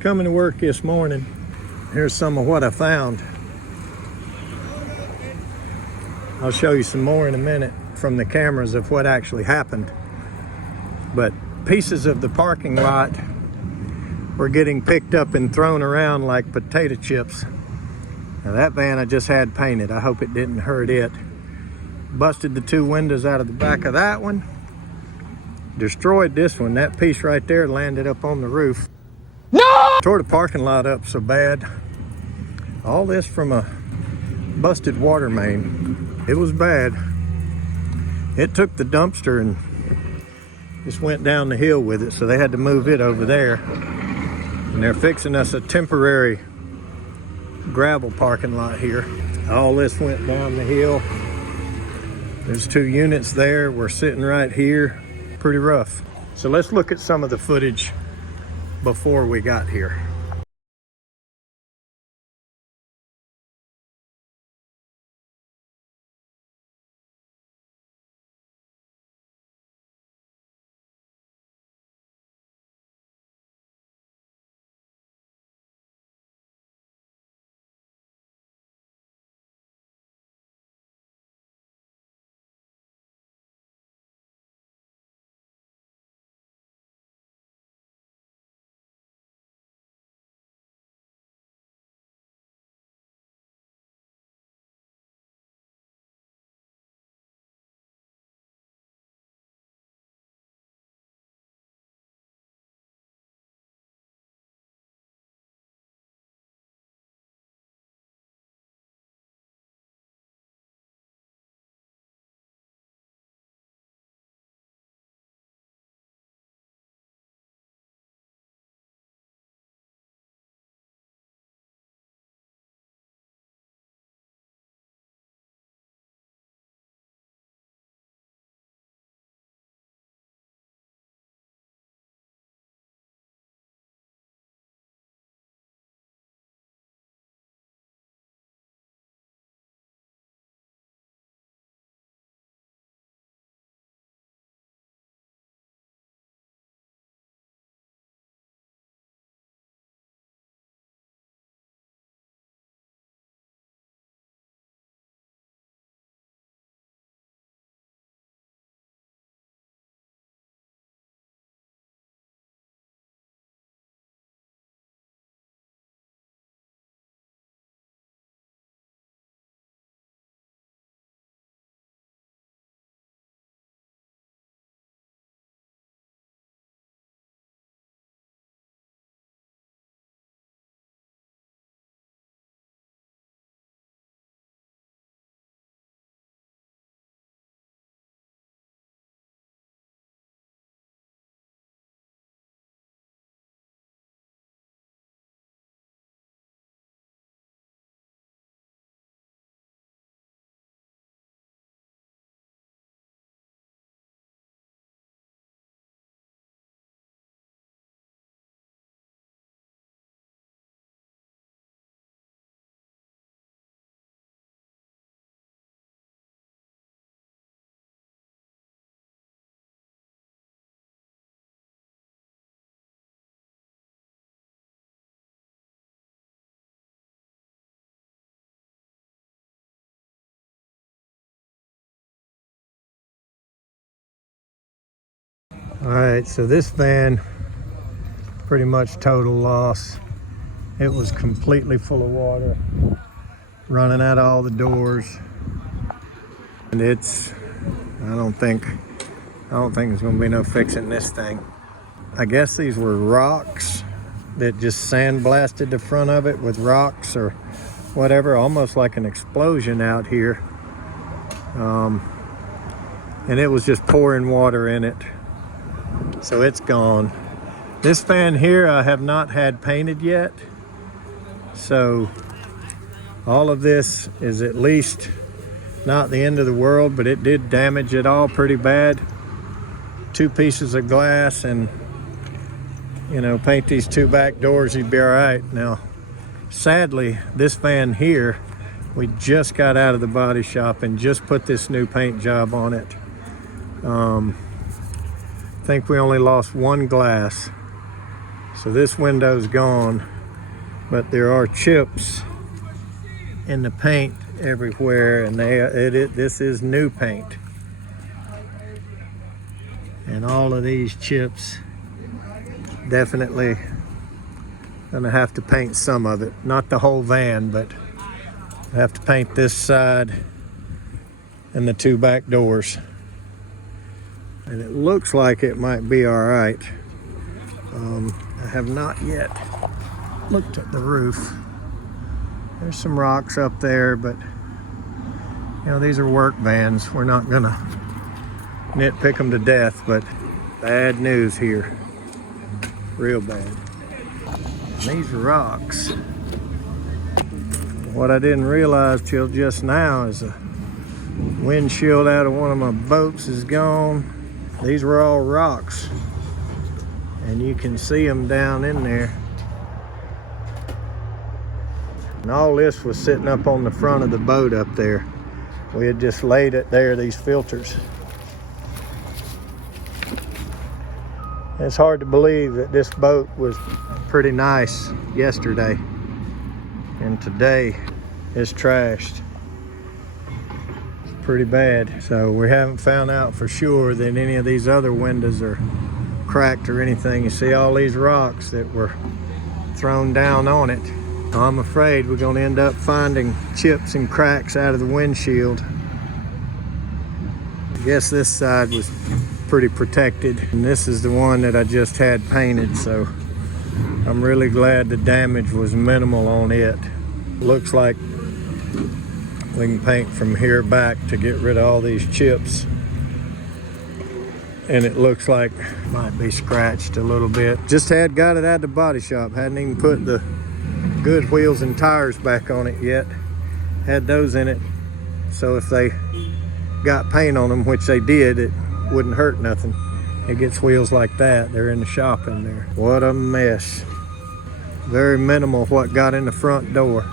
Coming to work this morning, here's some of what I found. I'll show you some more in a minute from the cameras of what actually happened. But pieces of the parking lot were getting picked up and thrown around like potato chips. Now that van I just had painted. I hope it didn't hurt it. Busted the two windows out of the back of that one. Destroyed this one. That piece right there landed up on the roof. No! Tore the parking lot up so bad. All this from a busted water main. It was bad. It took the dumpster and just went down the hill with it, so they had to move it over there. And they're fixing us a temporary gravel parking lot here. All this went down the hill. There's two units there. We're sitting right here. Pretty rough. So let's look at some of the footage before we got here. All right, so this van, pretty much total loss. It was completely full of water, running out of all the doors. And I don't think there's gonna be no fixing this thing. I guess these were rocks that just sandblasted the front of it with rocks or whatever, almost like an explosion out here. And it was just pouring water in it. So it's gone. This fan here I have not had painted yet. So all of this is at least not the end of the world, but it did damage it all pretty bad. 2 pieces of glass and, you know, paint these 2 back doors, you'd be all right. Now, Sadly, this van here, we just got out of the body shop and just put this new paint job on it. I think we only lost one glass. So this window's gone, but there are chips in the paint everywhere, and this is new paint. And all of these chips, definitely gonna have to paint some of it. Not the whole van, but I have to paint this side and the two back doors. And it looks like it might be all right. I have not yet looked at the roof. There's some rocks up there, but you know, these are work vans. We're not gonna nitpick them to death, but bad news here. Real bad. These rocks, what I didn't realize till just now is the windshield out of one of my boats is gone. These were all rocks, and you can see them down in there. And all this was sitting up on the front of the boat up there. We had just laid it there, these filters. It's hard to believe that this boat was pretty nice yesterday, and today it's trashed. It's pretty bad. So we haven't found out for sure that any of these other windows are cracked or anything. You see all these rocks that were thrown down on it. I'm afraid we're going to end up finding chips and cracks out of the windshield. I guess this side was pretty protected, and this is the one that I just had painted, so I'm really glad the damage was minimal on it. Looks like we can paint from here back to get rid of all these chips, and it looks like it might be scratched a little bit. Just got it out of the body shop, hadn't even put the good wheels and tires back on it yet. Had those in it, so if they got paint on them, which they did, it wouldn't hurt nothing. It gets wheels like that. They're in the shop in there. What a mess. Very minimal what got in the front door.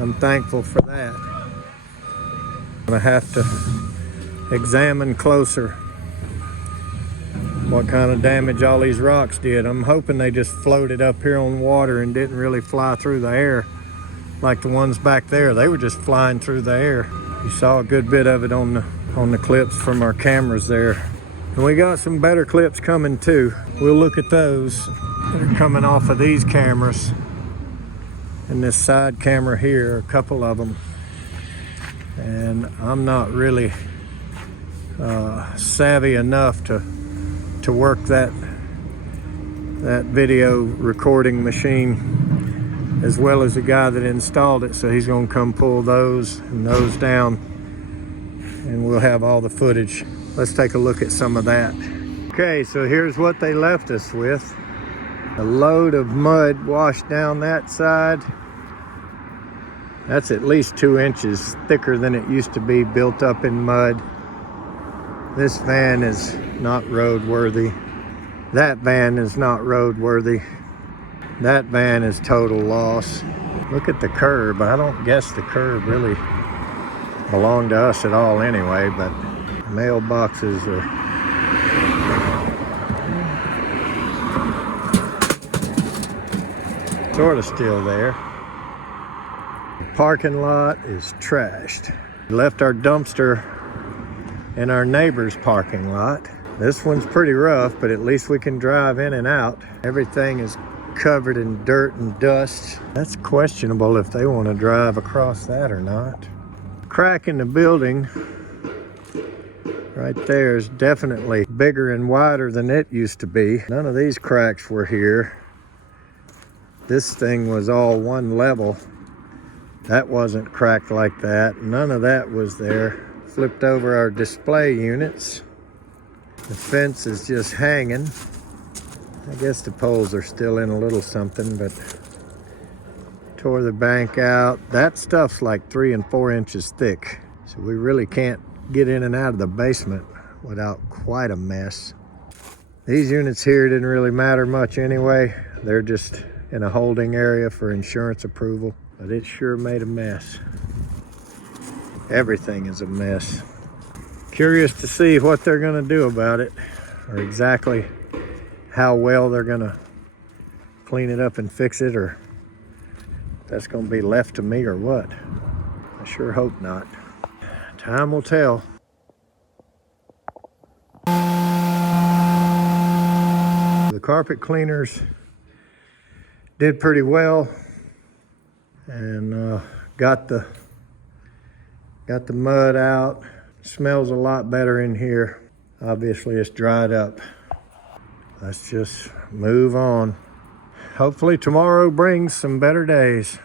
I'm thankful for that. I'm gonna have to examine closer what kind of damage all these rocks did. I'm hoping they just floated up here on water and didn't really fly through the air like the ones back there. They were just flying through the air. You saw a good bit of it on the clips from our cameras there. And we got some better clips coming too. We'll look at those. They're coming off of these cameras and this side camera here, a couple of them. And I'm not really savvy enough to work that video recording machine as well as the guy that installed it, so he's gonna come pull those and those down, and we'll have all the footage. Let's take a look at some of that. Okay, so here's what they left us with. A load of mud washed down that side. That's at least 2 inches thicker than it used to be, built up in mud. This van is not roadworthy. That van is not roadworthy. That van is total loss. Look at the curb. I don't guess the curb really belonged to us at all anyway, but mailboxes are sort of still there. The parking lot is trashed. We left our dumpster in our neighbor's parking lot. This one's pretty rough, but at least we can drive in and out. Everything is covered in dirt and dust. That's questionable if they want to drive across that or not. Crack in the building right there is definitely bigger and wider than it used to be. None of these cracks were here. This thing was all one level. That wasn't cracked like that. None of that was there. Flipped over our display units. The fence is just hanging. I guess the poles are still in a little something, but tore the bank out. That stuff's like 3 and 4 inches thick. So we really can't get in and out of the basement without quite a mess. These units here didn't really matter much anyway. They're just in a holding area for insurance approval, but it sure made a mess. Everything is a mess. Curious to see what they're gonna do about it, or exactly how well they're gonna clean it up and fix it, or that's gonna be left to me or what. I sure hope not. Time will tell. The carpet cleaners did pretty well, and got the mud out. Smells a lot better in here. Obviously it's dried up. Let's just move on. Hopefully tomorrow brings some better days.